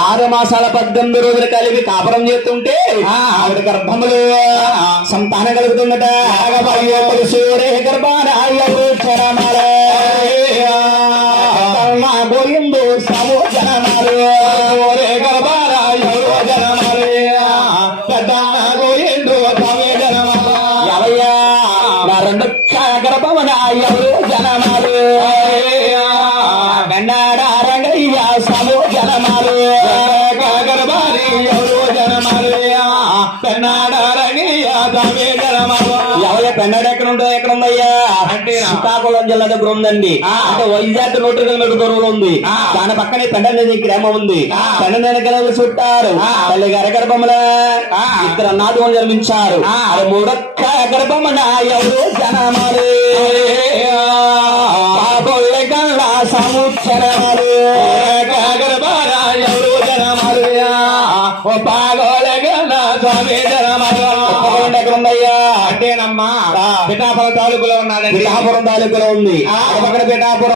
ఆరు మాసాల పద్దెనిమిది రోజులు కలిపి కాపురం చేస్తుంటే ఆవిడ గర్భములు సంతానం కలుగుతుందట. సమో జనమాలు గర్భారాయ పెద్ద రెండు గర్భమున ఎవరు పెన్నాడు ఎక్కడ ఉంటుందో ఎక్కడ ఉందయ్యా అంటే శ్రీకాకుళం జిల్లా దగ్గర ఉందండి. అంటే వైజాగ్ నూట కిలోమీటర్ దూరంలో ఉంది. దాని పక్కనే పెండనేది గ్రామం ఉంది. పెండనేని గ్రామం చుట్టారు. తల్లి గారి గర్భముల. ఇద్దరు నాటు జన్మించారు. అది మూడొక్క గర్భమున ఎవరు జనమాలు గల్ల సముచ్చరమాలు అంటేనమ్మా. పిఠాపురం తాలూకులో ఉన్నాడండి. పిఠాపురం తాలూకులో ఉంది. పక్కన పిఠాపురం